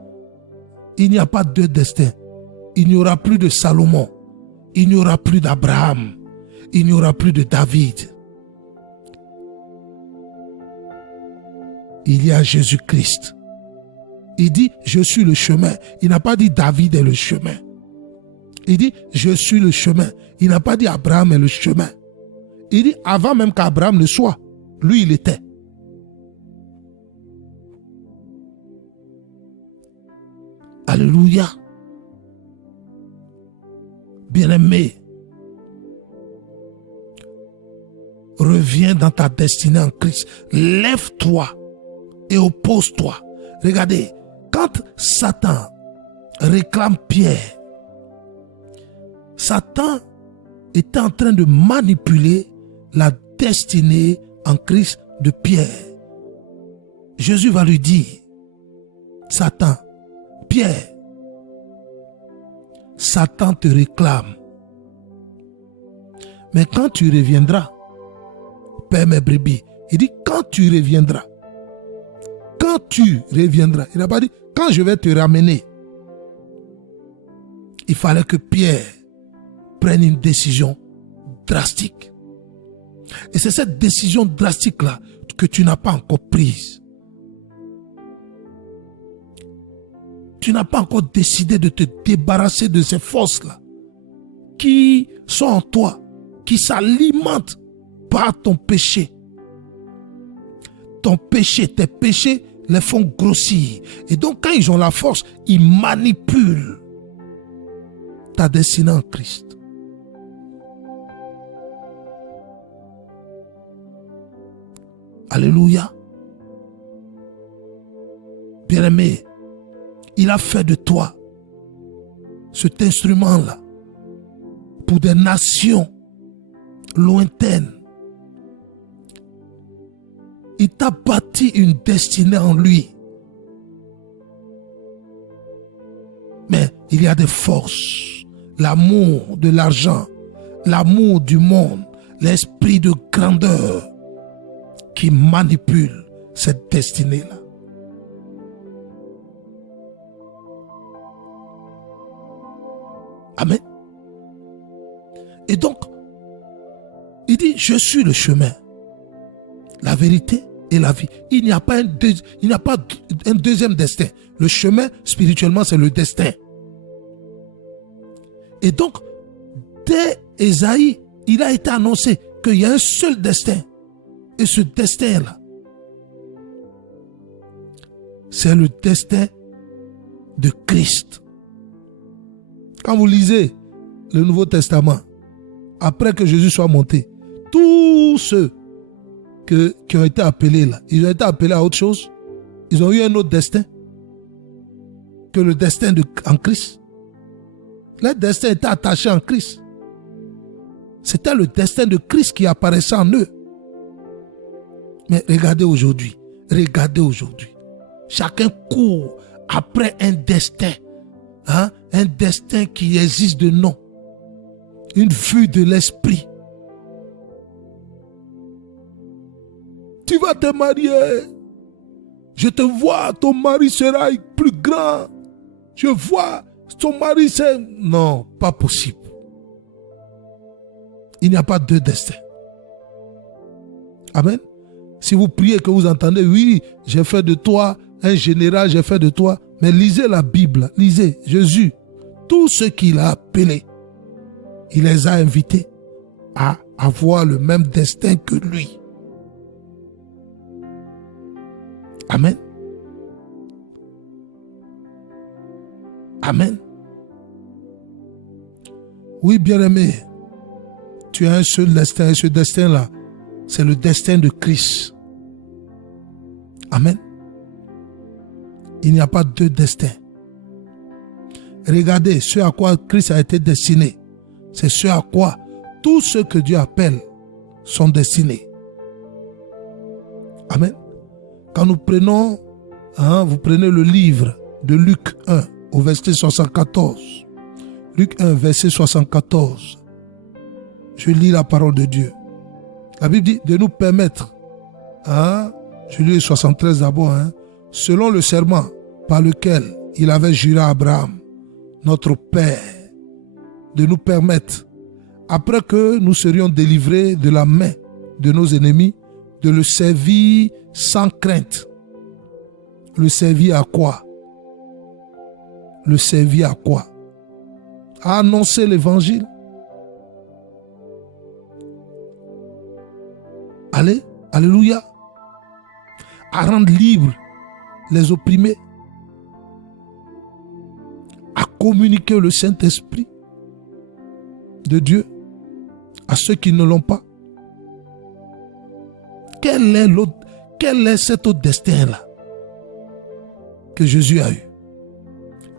Il n'y a pas deux destins. Il n'y aura plus de Salomon. Il n'y aura plus d'Abraham. Il n'y aura plus de David. Il y a Jésus-Christ. Il dit, je suis le chemin. Il n'a pas dit David est le chemin. Il dit, je suis le chemin. Il n'a pas dit Abraham est le chemin. Il dit, avant même qu'Abraham le soit, lui il était. Alléluia. Bien-aimé, reviens dans ta destinée en Christ. Lève-toi et oppose-toi. Regardez, quand Satan réclame Pierre, Satan est en train de manipuler la destinée en Christ de Pierre. Jésus va lui dire, Satan, Pierre, Satan te réclame. Mais quand tu reviendras, Père mes brebis, il dit quand tu reviendras. Quand tu reviendras. Il n'a pas dit quand je vais te ramener. Il fallait que Pierre prenne une décision drastique. Et c'est cette décision drastique-là que tu n'as pas encore prise. Tu n'as pas encore décidé de te débarrasser de ces forces-là qui sont en toi, qui s'alimentent par ton péché. Ton péché, tes péchés les font grossir. Et donc quand ils ont la force, ils manipulent ta destinée en Christ. Alléluia. Bien-aimé, il a fait de toi cet instrument-là pour des nations lointaines. Il t'a bâti une destinée en lui. Mais il y a des forces, l'amour de l'argent, l'amour du monde, l'esprit de grandeur qui manipule cette destinée-là. Amen. Et donc, il dit, je suis le chemin, la vérité et la vie. Il n'y a pas un deuxième destin. Le chemin, spirituellement, c'est le destin. Et donc, dès Ésaïe, il a été annoncé qu'il y a un seul destin. Et ce destin-là, c'est le destin de Christ. Quand vous lisez le Nouveau Testament, après que Jésus soit monté, tous ceux qui ont été appelés là, ils ont été appelés à autre chose. Ils ont eu un autre destin que le destin en Christ. Leur destin était attaché en Christ. C'était le destin de Christ qui apparaissait en eux. Mais regardez aujourd'hui. Chacun court après un destin. Un destin qui existe de nom. Une vue de l'esprit. Tu vas te marier. Je te vois, ton mari sera plus grand. Je vois, ton mari c'est... Non, pas possible. Il n'y a pas deux destins. Amen. Si vous priez que vous entendez, oui, j'ai fait de toi un général, j'ai fait de toi. Mais lisez la Bible, lisez Jésus. Tous ceux qu'il a appelés, il les a invités à avoir le même destin que lui. Amen. Amen. Oui, bien-aimé, tu as un seul destin, et ce destin-là, c'est le destin de Christ. Amen. Il n'y a pas deux destins. Regardez, ce à quoi Christ a été destiné, c'est ce à quoi tous ceux que Dieu appelle sont destinés. Amen. Quand nous prenons, vous prenez le livre de Luc 1 au verset 74. Luc 1, verset 74. Je lis la parole de Dieu. La Bible dit de nous permettre, je lis le 73 d'abord, selon le serment par lequel il avait juré à Abraham, notre Père, de nous permettre, après que nous serions délivrés de la main de nos ennemis, de le servir sans crainte. Le servir à quoi? Le servir à quoi? À annoncer l'évangile. Allez, alléluia. À rendre libres les opprimés. À communiquer le Saint-Esprit de Dieu à ceux qui ne l'ont pas. Quel est cet autre destin-là que Jésus a eu?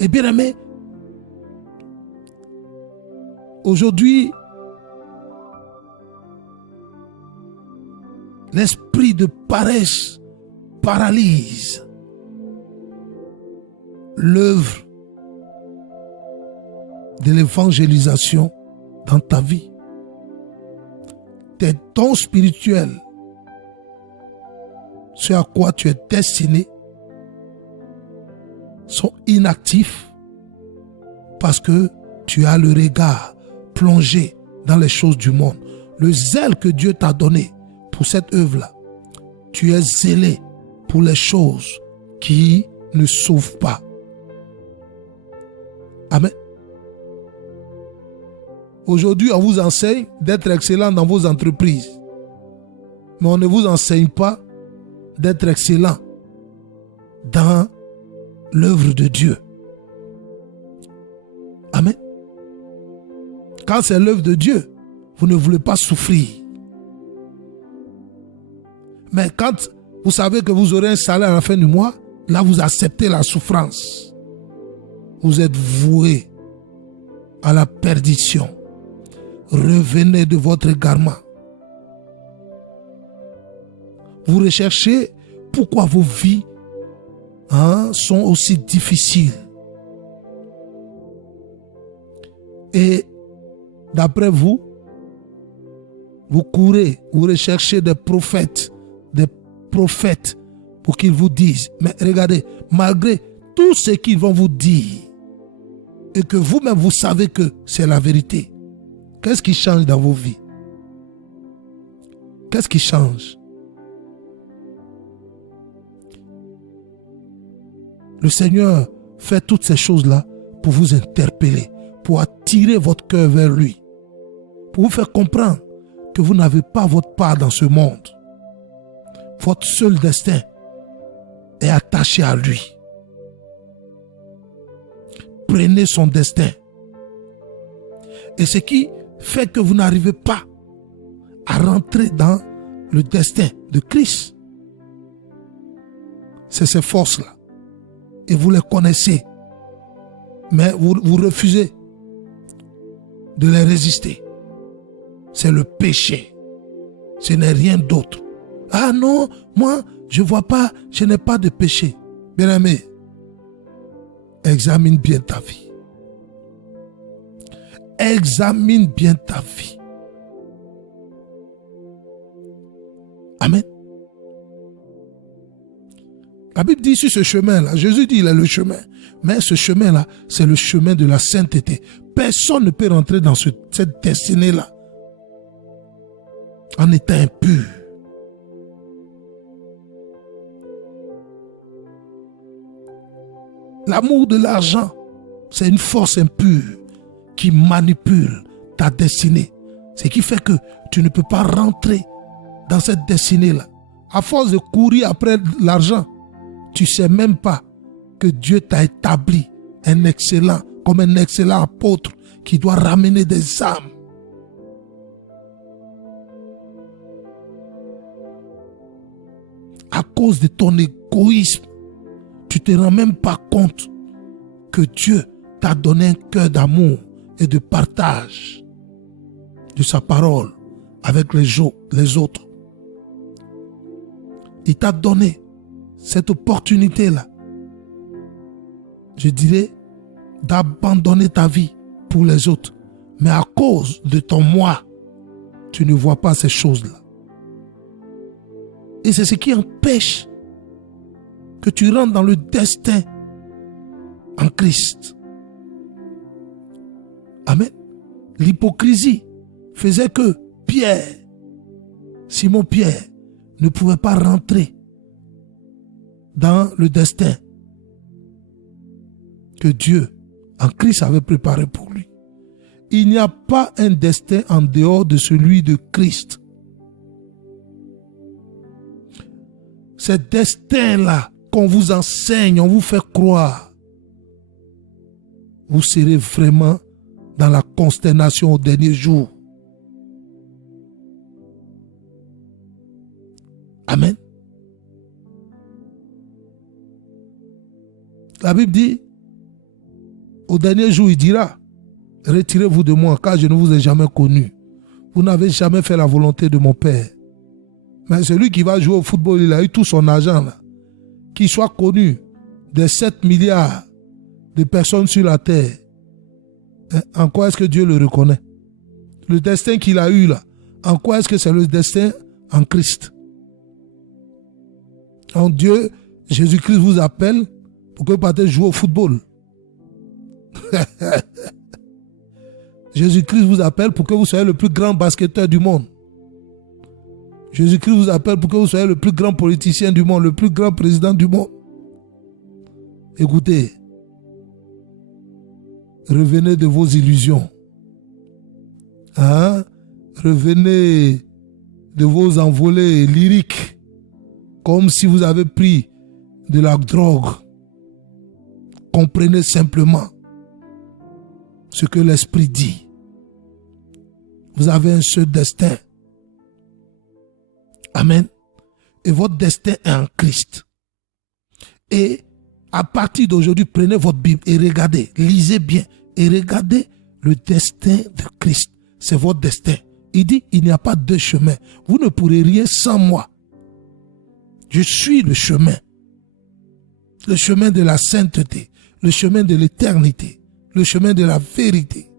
Et bien aimé, aujourd'hui, l'esprit de paresse paralyse l'œuvre de l'évangélisation dans ta vie. Tes dons spirituels, ce à quoi tu es destiné, sont inactifs parce que tu as le regard plongé dans les choses du monde. Le zèle que Dieu t'a donné pour cette œuvre-là, tu es zélé pour les choses qui ne sauvent pas. Amen. Aujourd'hui, on vous enseigne d'être excellent dans vos entreprises. Mais on ne vous enseigne pas d'être excellent dans l'œuvre de Dieu. Amen. Quand c'est l'œuvre de Dieu, vous ne voulez pas souffrir. Mais quand vous savez que vous aurez un salaire à la fin du mois, là vous acceptez la souffrance. Vous êtes voué à la perdition. Revenez de votre égarement. Vous recherchez pourquoi vos vies sont aussi difficiles. Et d'après vous, vous courez, vous recherchez des prophètes pour qu'ils vous disent. Mais regardez, malgré tout ce qu'ils vont vous dire, et que vous-même vous savez que c'est la vérité, qu'est-ce qui change dans vos vies? Qu'est-ce qui change? Le Seigneur fait toutes ces choses-là pour vous interpeller, pour attirer votre cœur vers lui, pour vous faire comprendre que vous n'avez pas votre part dans ce monde. Votre seul destin est attaché à lui. Prenez son destin. Et ce qui fait que vous n'arrivez pas à rentrer dans le destin de Christ, c'est ces forces-là. Et vous les connaissez. Mais vous refusez de les résister. C'est le péché. Ce n'est rien d'autre. Ah non, moi, je ne vois pas, je n'ai pas de péché. Bien-aimé, examine bien ta vie. Examine bien ta vie. Amen. La Bible dit sur ce chemin-là, Jésus dit il est le chemin. Mais ce chemin-là, c'est le chemin de la sainteté. Personne ne peut rentrer dans cette destinée-là en étant impur. L'amour de l'argent, c'est une force impure qui manipule ta destinée. Ce qui fait que tu ne peux pas rentrer dans cette destinée-là. À force de courir après l'argent, tu ne sais même pas que Dieu t'a établi comme un excellent apôtre qui doit ramener des âmes. À cause de ton égoïsme, tu ne te rends même pas compte que Dieu t'a donné un cœur d'amour et de partage de sa parole avec les autres. Il t'a donné cette opportunité-là, je dirais, d'abandonner ta vie pour les autres. Mais à cause de ton moi, tu ne vois pas ces choses-là. Et c'est ce qui empêche que tu rentres dans le destin en Christ. Amen. L'hypocrisie faisait que Simon Pierre, ne pouvait pas rentrer dans le destin que Dieu en Christ avait préparé pour lui. Il n'y a pas un destin en dehors de celui de Christ. Ce destin-là qu'on vous enseigne, on vous fait croire, vous serez vraiment dans la consternation au dernier jour. Amen. La Bible dit, au dernier jour, il dira, retirez-vous de moi, car je ne vous ai jamais connu. Vous n'avez jamais fait la volonté de mon Père. Mais celui qui va jouer au football, il a eu tout son argent là. Qu'il soit connu des 7 milliards de personnes sur la terre. En quoi est-ce que Dieu le reconnaît? Le destin qu'il a eu là, en quoi est-ce que c'est le destin en Christ? En Dieu, Jésus-Christ vous appelle pour que vous partez jouer au football. Jésus-Christ vous appelle pour que vous soyez le plus grand basketteur du monde. Jésus-Christ vous appelle pour que vous soyez le plus grand politicien du monde, le plus grand président du monde. Écoutez, revenez de vos illusions. Revenez de vos envolées lyriques, comme si vous avez pris de la drogue. Comprenez simplement ce que l'Esprit dit. Vous avez un seul destin. Amen. Et votre destin est en Christ. Et à partir d'aujourd'hui, prenez votre Bible et regardez, lisez bien et regardez le destin de Christ. C'est votre destin. Il dit, il n'y a pas deux chemins. Vous ne pourrez rien sans moi. Je suis le chemin de la sainteté, le chemin de l'éternité, le chemin de la vérité.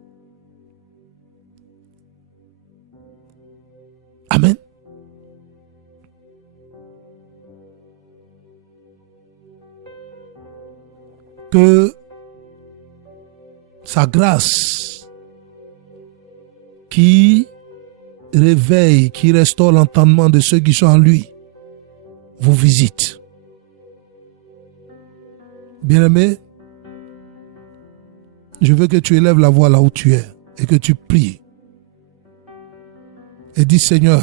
que sa grâce qui réveille, qui restaure l'entendement de ceux qui sont en lui, vous visite. Bien-aimé, je veux que tu élèves la voix là où tu es et que tu pries. Et dis, Seigneur,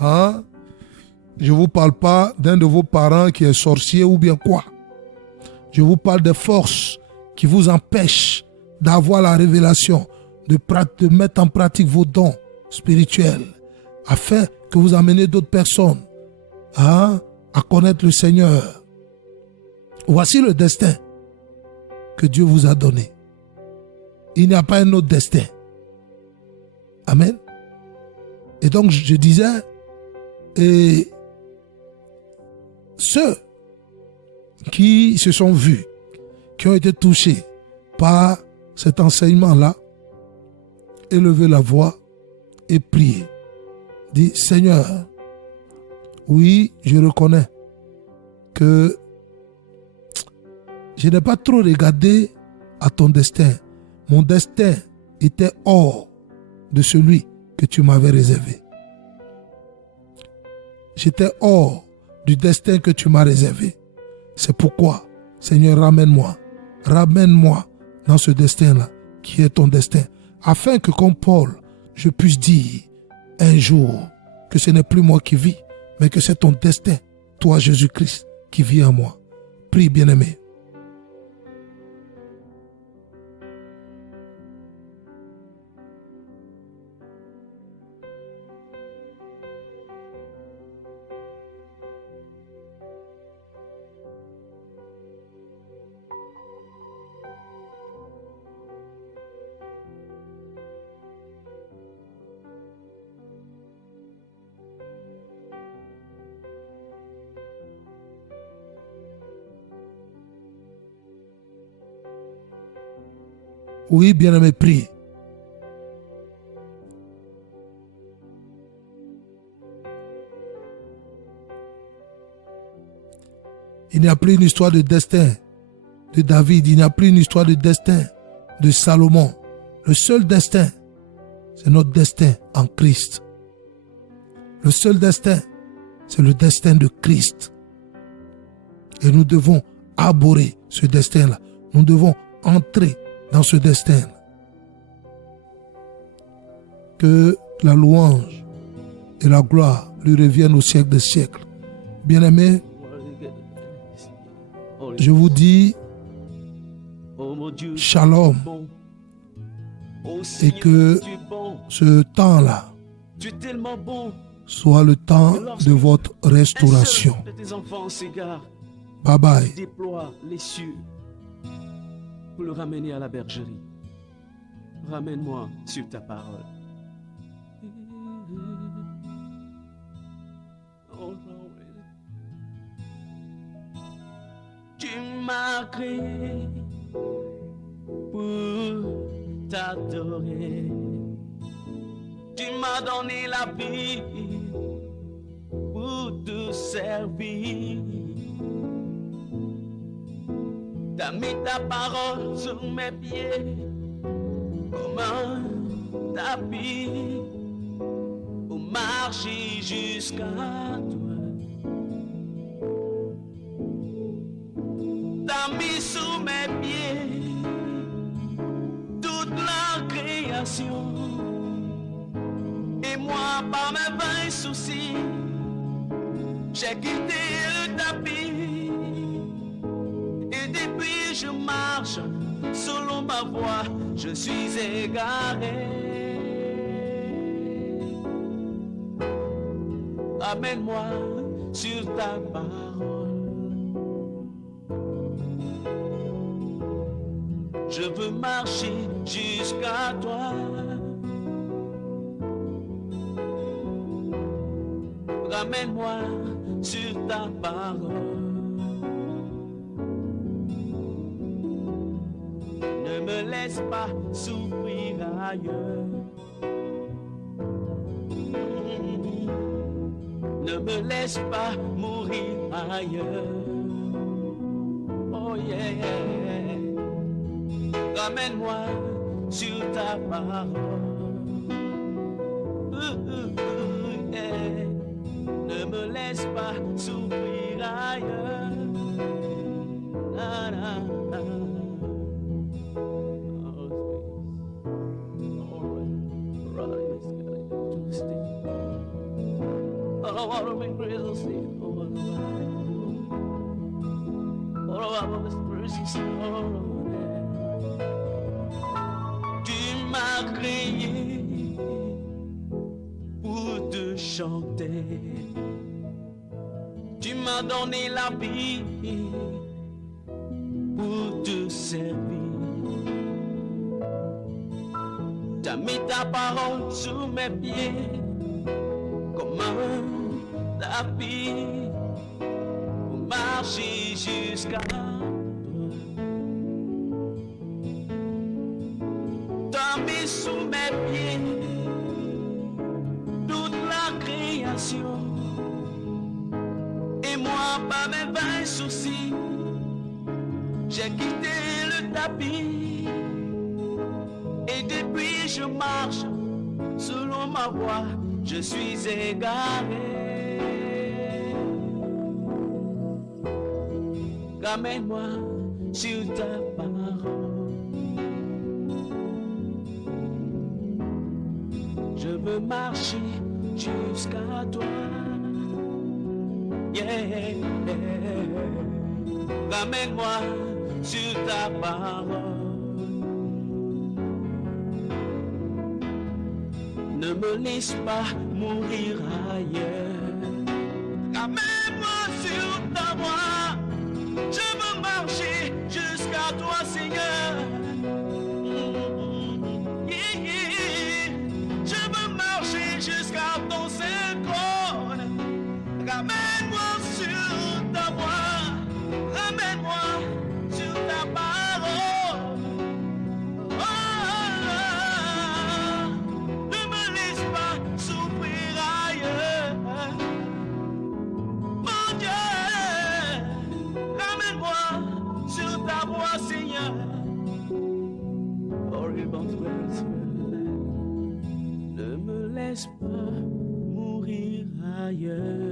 je ne vous parle pas d'un de vos parents qui est sorcier ou bien quoi. Je vous parle des forces qui vous empêchent d'avoir la révélation, de mettre en pratique vos dons spirituels, afin que vous amenez d'autres personnes à connaître le Seigneur. Voici le destin que Dieu vous a donné. Il n'y a pas un autre destin. Amen. Et donc je disais, et ceux qui se sont vus, qui ont été touchés par cet enseignement-là, élevez la voix et priez. Dis, Seigneur, oui, je reconnais que je n'ai pas trop regardé à ton destin. Mon destin était hors de celui que tu m'avais réservé. J'étais hors du destin que tu m'as réservé. C'est pourquoi, Seigneur, ramène-moi dans ce destin-là, qui est ton destin, afin que comme Paul, je puisse dire un jour que ce n'est plus moi qui vis, mais que c'est ton destin, toi Jésus-Christ, qui vit en moi. Prie, bien-aimé. Oui, bien-aimé, prie. Il n'y a plus une histoire de destin de David, il n'y a plus une histoire de destin de Salomon. Le seul destin, c'est notre destin en Christ. Le seul destin, c'est le destin de Christ. Et nous devons abhorrer ce destin-là. Nous devons entrer dans ce destin. Que la louange et la gloire lui reviennent au siècle des siècles. Bien-aimés, je vous dis shalom et que ce temps-là soit le temps de votre restauration. Bye bye. Déploie les cieux pour le ramener à la bergerie. Ramène-moi sur ta parole. Tu m'as créé pour t'adorer. Tu m'as donné la vie pour te servir. T'as mis ta parole sur mes pieds comme un tapis pour marcher jusqu'à toi. T'as mis sous mes pieds toute la création. Et moi, par mes vains soucis, j'ai quitté le tapis. Et depuis je marche selon ma voie, je suis égaré. Amène-moi sur ta parole. Je veux marcher jusqu'à toi. Ramène-moi sur ta parole. Ne me laisse pas souffrir ailleurs. Ne me laisse pas mourir ailleurs. Oh yeah, yeah. Ramène-moi sur ta parole. Yeah. Ne me laisse pas souffrir ailleurs. Na, na, na. Tu m'as créé pour te chanter. Tu m'as donné la vie pour te servir. T'as mis ta parole sous mes pieds comme un tapis pour marcher jusqu'à toi. T'as mis sous mes pieds toute la création. Et moi, pas mes vains soucis, j'ai quitté le tapis. Et depuis je marche selon ma voie, je suis égaré. Ramène-moi sur ta parole. Je veux marcher jusqu'à toi. Yeah. Ramène-moi sur ta parole. Ne me laisse pas mourir ailleurs. Ramène-moi sur ta voie. Je veux marcher jusqu'à toi, Seigneur. Yeah, yeah. Je veux marcher jusqu'à ton saint trône. Ramène-moi sur ta voie. Ramène-moi sur ta parole. Ne me laisse pas souffrir ailleurs. Mon Dieu, ramène-moi sur ta voie, Seigneur. Ne me laisse pas mourir ailleurs.